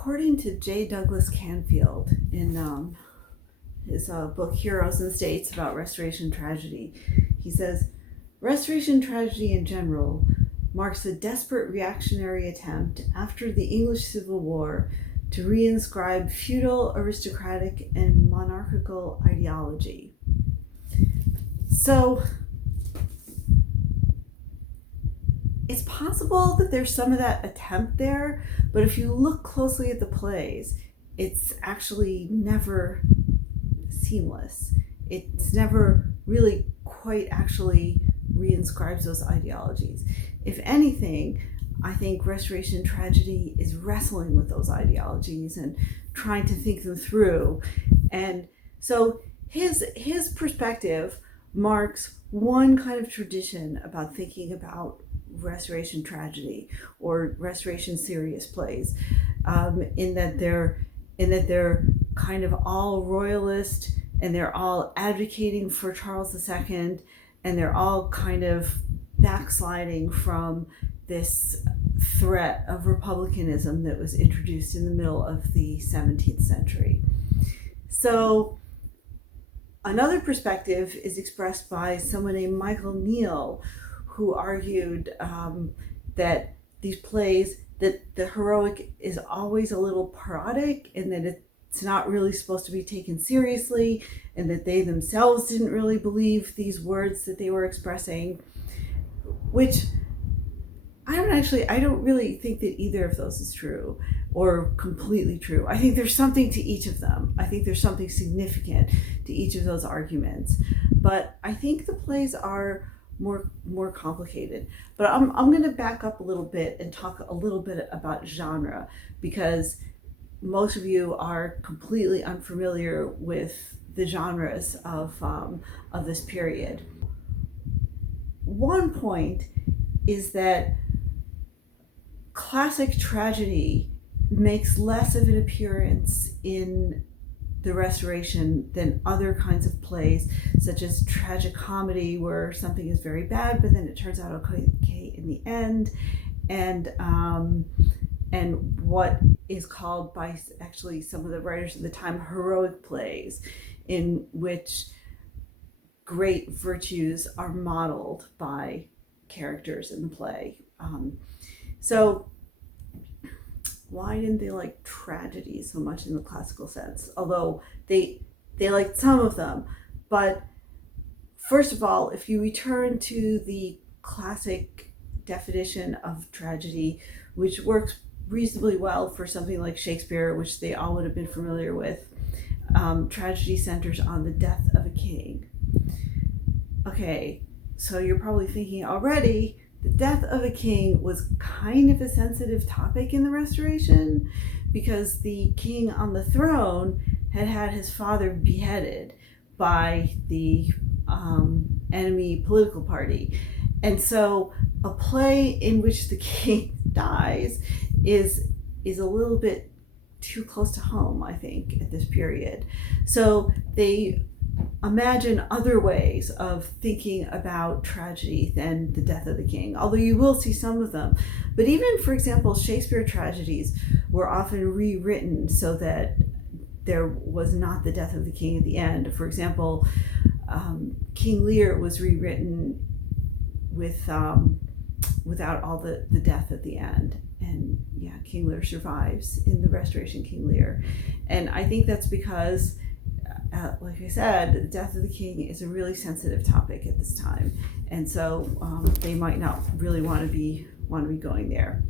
according to J. Douglas Canfield in his book Heroes and States about Restoration tragedy, he says, Restoration tragedy in general marks a desperate reactionary attempt after the English Civil War to reinscribe feudal, aristocratic, and monarchical ideology. So it's possible that there's some of that attempt there, but if you look closely at the plays, it's actually never seamless. It's never really quite actually reinscribes those ideologies. If anything, I think Restoration tragedy is wrestling with those ideologies and trying to think them through. And so his perspective marks one kind of tradition about thinking about Restoration tragedy or Restoration serious plays, in that they're kind of all royalist and they're all advocating for Charles II, and they're all kind of backsliding from this threat of republicanism that was introduced in the middle of the 17th century. So another perspective is expressed by someone named Michael Neal, who argued that these plays, that the heroic is always a little parodic, and that it's not really supposed to be taken seriously, and that they themselves didn't really believe these words that they were expressing, which I don't really think that either of those is true or completely true. I think there's something to each of them. I think there's something significant to each of those arguments. But I think the plays are more complicated. But I'm going to back up a little bit and talk a little bit about genre, because most of you are completely unfamiliar with the genres of this period. One point is that classic tragedy makes less of an appearance in the Restoration than other kinds of plays, such as tragic comedy, where something is very bad but then it turns out okay in the end, and what is called by actually some of the writers of the time heroic plays, in which great virtues are modeled by characters in the play. So why didn't they like tragedy so much in the classical sense? Although they liked some of them. But first of all, if you return to the classic definition of tragedy, which works reasonably well for something like Shakespeare, which they all would have been familiar with, tragedy centers on the death of a king. Okay, so you're probably thinking already, the death of a king was kind of a sensitive topic in the Restoration, because the king on the throne had his father beheaded by the enemy political party. And so a play in which the king dies is a little bit too close to home, I think, at this period. So they imagine other ways of thinking about tragedy than the death of the king, although you will see some of them. But even, for example, Shakespeare tragedies were often rewritten so that there was not the death of the king at the end. For example, King Lear was rewritten without all the death at the end. And yeah, King Lear survives in the Restoration King Lear. And I think that's because, like I said, the death of the king is a really sensitive topic at this time. And so they might not really want to be going there.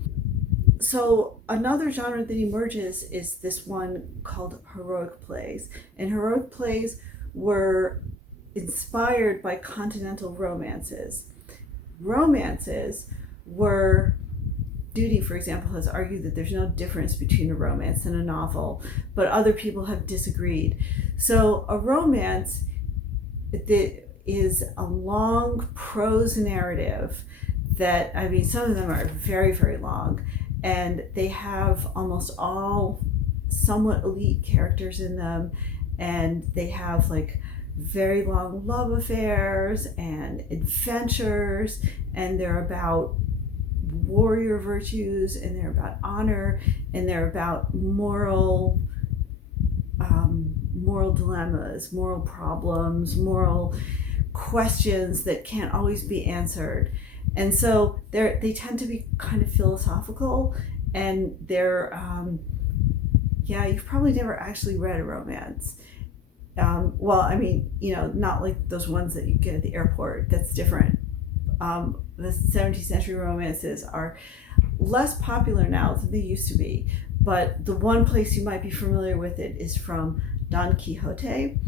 So another genre that emerges is this one called heroic plays. And heroic plays were inspired by continental romances. Romances were, Duty, for example, has argued that there's no difference between a romance and a novel, but other people have disagreed. So a romance that is a long prose narrative that, I mean, some of them are very, very long, and they have almost all somewhat elite characters in them, and they have like very long love affairs and adventures, and they're about warrior virtues, and they're about honor, and they're about moral dilemmas, moral problems, moral questions that can't always be answered. And so they tend to be kind of philosophical, and they're you've probably never actually read a romance. Well, I mean, not like those ones that you get at the airport. That's different. The 17th century romances are less popular now than they used to be, but the one place you might be familiar with it is from Don Quixote.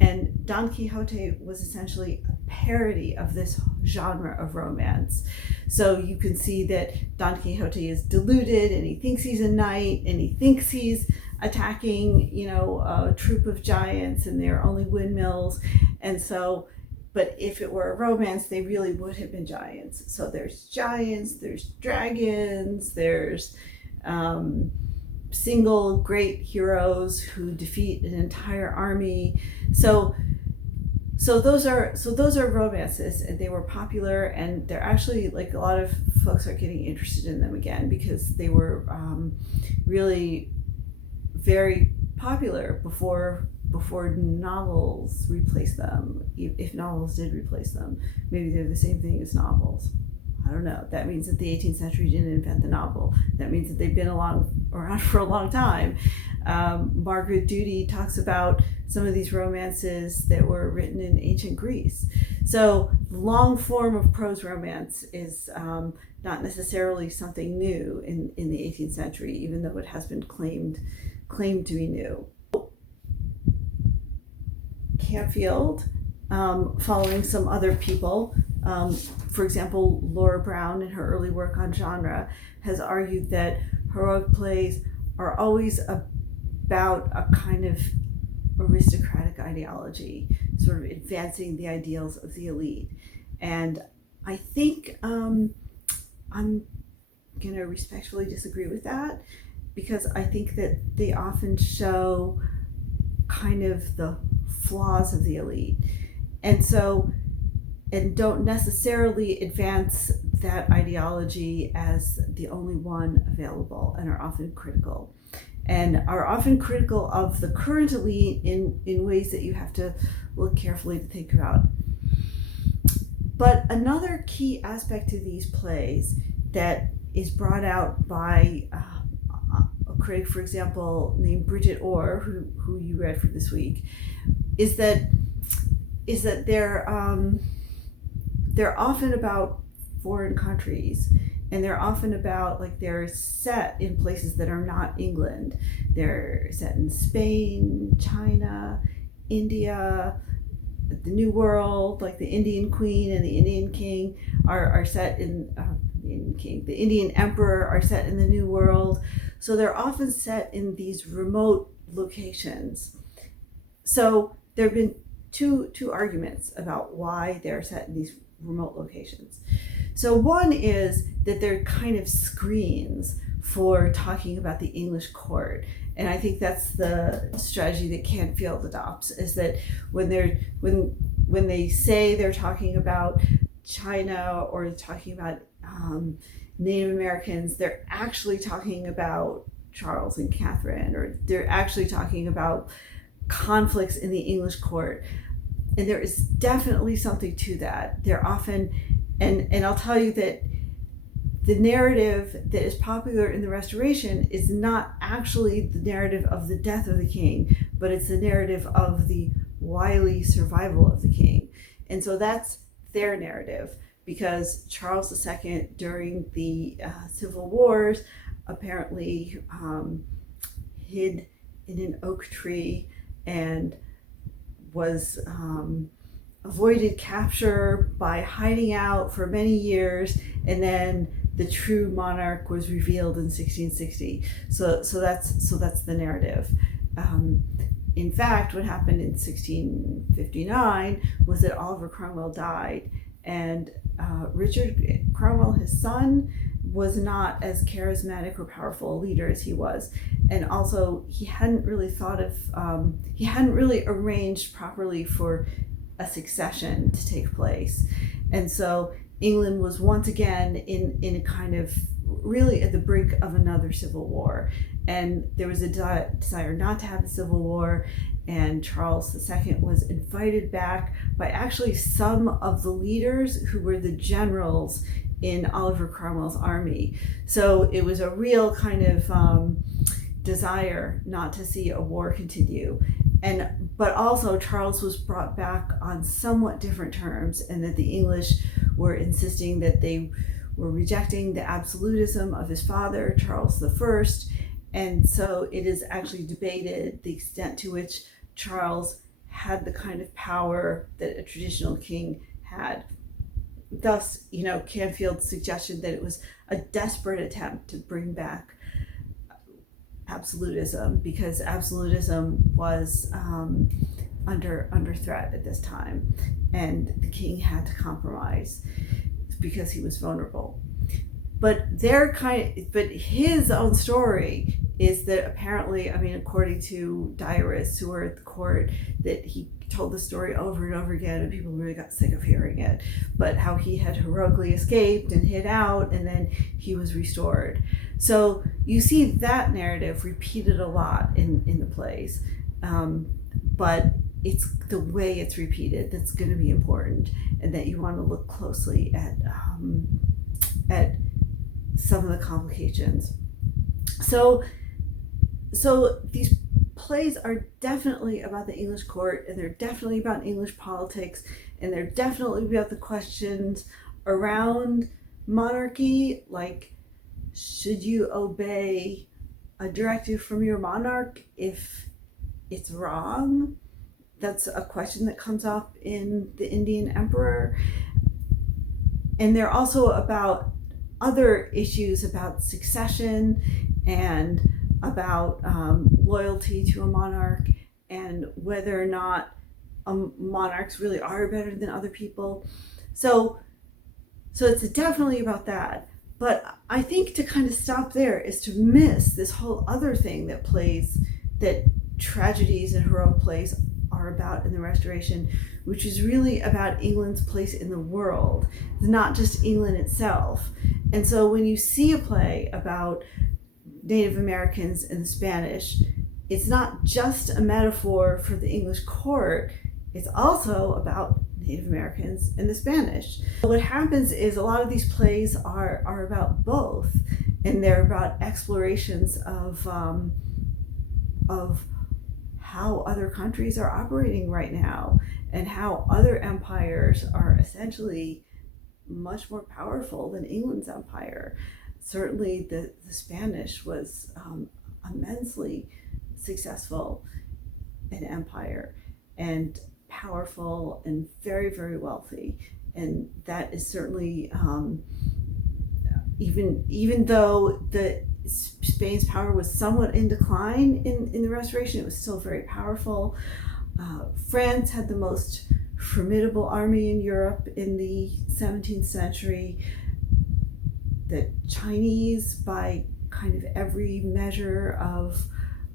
And Don Quixote was essentially a parody of this genre of romance. So you can see that Don Quixote is deluded, and he thinks he's a knight, and he thinks he's attacking, a troop of giants, and they're only windmills. And so, but if it were a romance, they really would have been giants. So there's giants, there's dragons, there's single great heroes who defeat an entire army. So those are romances, and they were popular, and they're actually, like, a lot of folks are getting interested in them again because they were really very popular before novels replaced them. If novels did replace them, maybe they're the same thing as novels. I don't know. That means that the 18th century didn't invent the novel. That means that they've been around for a long time. Margaret Duty talks about some of these romances that were written in ancient Greece. So long form of prose romance is not necessarily something new in the 18th century, even though it has been claimed to be new. Canfield, following some other people, for example, Laura Brown, in her early work on genre, has argued that heroic plays are always about a kind of aristocratic ideology, sort of advancing the ideals of the elite. And I think I'm going to respectfully disagree with that, because I think that they often show kind of the flaws of the elite, and don't necessarily advance that ideology as the only one available, and are often critical of the current elite in ways that you have to look carefully to think about. But another key aspect to these plays that is brought out by a critic, for example, named Bridget Orr, who you read for this week, is that they're often about foreign countries, and they're often about, like, they're set in places that are not England. They're set in Spain, China, India, the New World, like the Indian Queen and the Indian King are set in the Indian Emperor are set in the New World. So they're often set in these remote locations. So there have been two arguments about why they're set in these remote locations. So one is that they're kind of screens for talking about the English court. And I think that's the strategy that Canfield adopts, is that when they say they're talking about China or talking about Native Americans, they're actually talking about Charles and Catherine, or they're actually talking about conflicts in the English court. And there is definitely something to that. They're often, and I'll tell you that the narrative that is popular in the Restoration is not actually the narrative of the death of the king, but it's the narrative of the wily survival of the king. And so that's their narrative, because Charles II, during the Civil Wars, apparently hid in an oak tree and was avoided capture by hiding out for many years, and then the true monarch was revealed in 1660. So that's the narrative. In fact, what happened in 1659 was that Oliver Cromwell died, and Richard Cromwell, his son, was not as charismatic or powerful a leader as he was. And also, he hadn't really arranged properly for a succession to take place. And so England was once again in a kind of really at the brink of another civil war. And there was a desire not to have a civil war. And Charles II was invited back by actually some of the leaders who were the generals in Oliver Cromwell's army. So it was a real kind of desire not to see a war continue. But also Charles was brought back on somewhat different terms, and that the English were insisting that they were rejecting the absolutism of his father, Charles I. And so it is actually debated the extent to which Charles had the kind of power that a traditional king had. Thus, Canfield's suggestion that it was a desperate attempt to bring back absolutism, because absolutism was under threat at this time, and the king had to compromise because he was vulnerable. But his own story is that apparently, according to diarists who were at the court, that he told the story over and over again, and people really got sick of hearing it, but how he had heroically escaped and hid out, and then he was restored. So you see that narrative repeated a lot in the plays, but it's the way it's repeated that's going to be important, and that you want to look closely at some of the complications. So these plays are definitely about the English court, and they're definitely about English politics, and they're definitely about the questions around monarchy, like, should you obey a directive from your monarch if it's wrong? That's a question that comes up in The Indian Emperor. And they're also about other issues about succession and about loyalty to a monarch, and whether or not monarchs really are better than other people. So it's definitely about that. But I think to kind of stop there is to miss this whole other thing that tragedies and heroic plays are about in the Restoration, which is really about England's place in the world, not just England itself. And so when you see a play about Native Americans and the Spanish, it's not just a metaphor for the English court, it's also about Native Americans and the Spanish. What happens is a lot of these plays are about both, and they're about explorations of how other countries are operating right now, and how other empires are essentially much more powerful than England's empire. Certainly the Spanish was immensely successful an empire, and powerful, and very, very wealthy. And that is certainly, even though Spain's power was somewhat in decline in the Restoration, it was still very powerful. France had the most formidable army in Europe in the 17th century. The Chinese, by kind of every measure of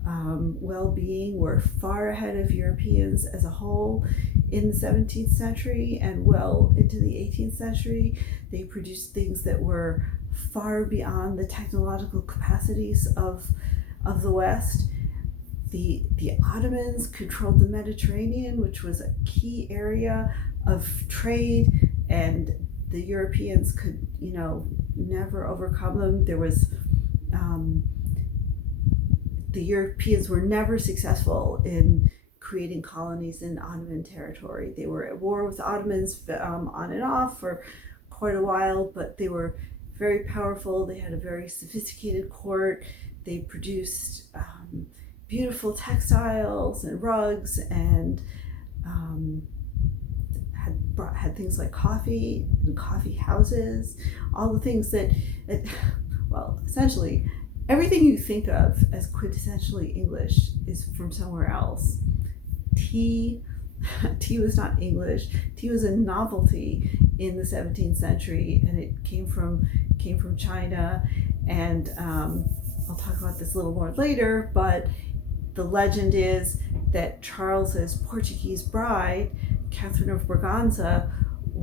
well-being, were far ahead of Europeans as a whole in the 17th century and well into the 18th century. They produced things that were far beyond the technological capacities of the West. The Ottomans controlled the Mediterranean, which was a key area of trade, and the Europeans could, never overcome them. There was the Europeans were never successful in creating colonies in Ottoman territory. They were at war with the Ottomans on and off for quite a while, but they were very powerful. They had a very sophisticated court. They produced beautiful textiles and rugs, and had things like coffee and coffee houses, all the things that essentially everything you think of as quintessentially English is from somewhere else. Tea was not English. Tea was a novelty in the 17th century, and it came from China. And I'll talk about this a little more later, but the legend is that Charles's Portuguese bride, Catherine of Braganza,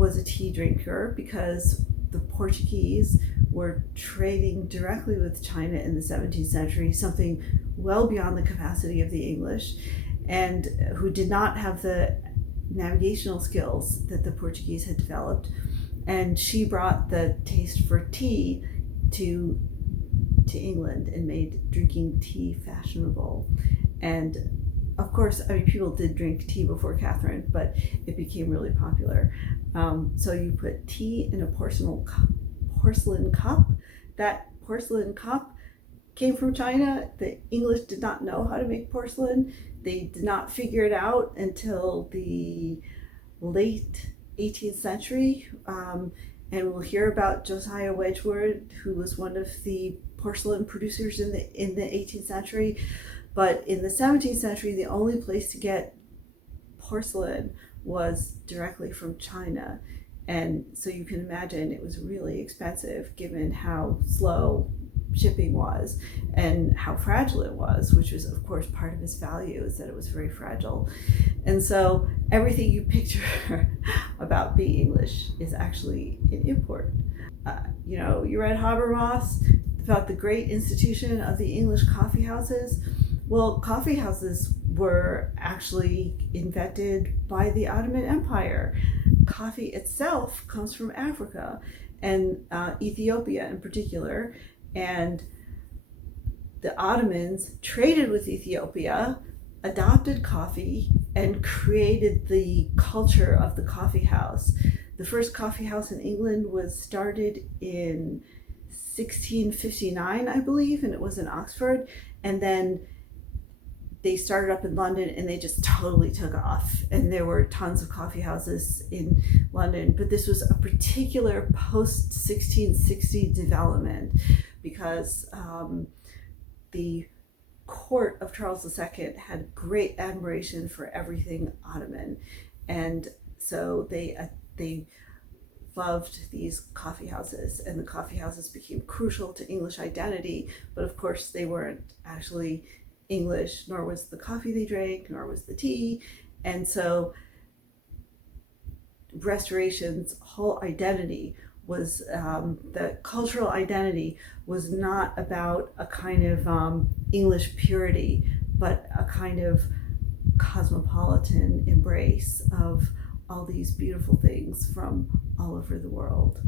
was a tea drinker because the Portuguese were trading directly with China in the 17th century, something well beyond the capacity of the English, and who did not have the navigational skills that the Portuguese had developed. And she brought the taste for tea to England and made drinking tea fashionable. And of course, I mean, people did drink tea before Catherine, but it became really popular. So you put tea in a porcelain cup. That porcelain cup came from China. The English did not know how to make porcelain. They did not figure it out until the late 18th century. And we'll hear about Josiah Wedgwood, who was one of the porcelain producers in the 18th century. But in the 17th century, the only place to get porcelain was directly from China. And so you can imagine it was really expensive given how slow shipping was and how fragile it was, which was, of course, part of its value, is that it was very fragile. And so everything you picture about being English is actually an import. You read Habermas about the great institution of the English coffee houses. Well, coffee houses were actually invented by the Ottoman Empire. Coffee itself comes from Africa and Ethiopia in particular. And the Ottomans traded with Ethiopia, adopted coffee, and created the culture of the coffee house. The first coffee house in England was started in 1659, I believe, and it was in Oxford. And then they started up in London and they just totally took off. And there were tons of coffee houses in London. But this was a particular post-1660 development because the court of Charles II had great admiration for everything Ottoman. And so they loved these coffee houses, and the coffee houses became crucial to English identity. But of course, they weren't actually English, nor was the coffee they drank, nor was the tea. And so Restoration's whole identity was, the cultural identity was not about a kind of English purity, but a kind of cosmopolitan embrace of all these beautiful things from all over the world.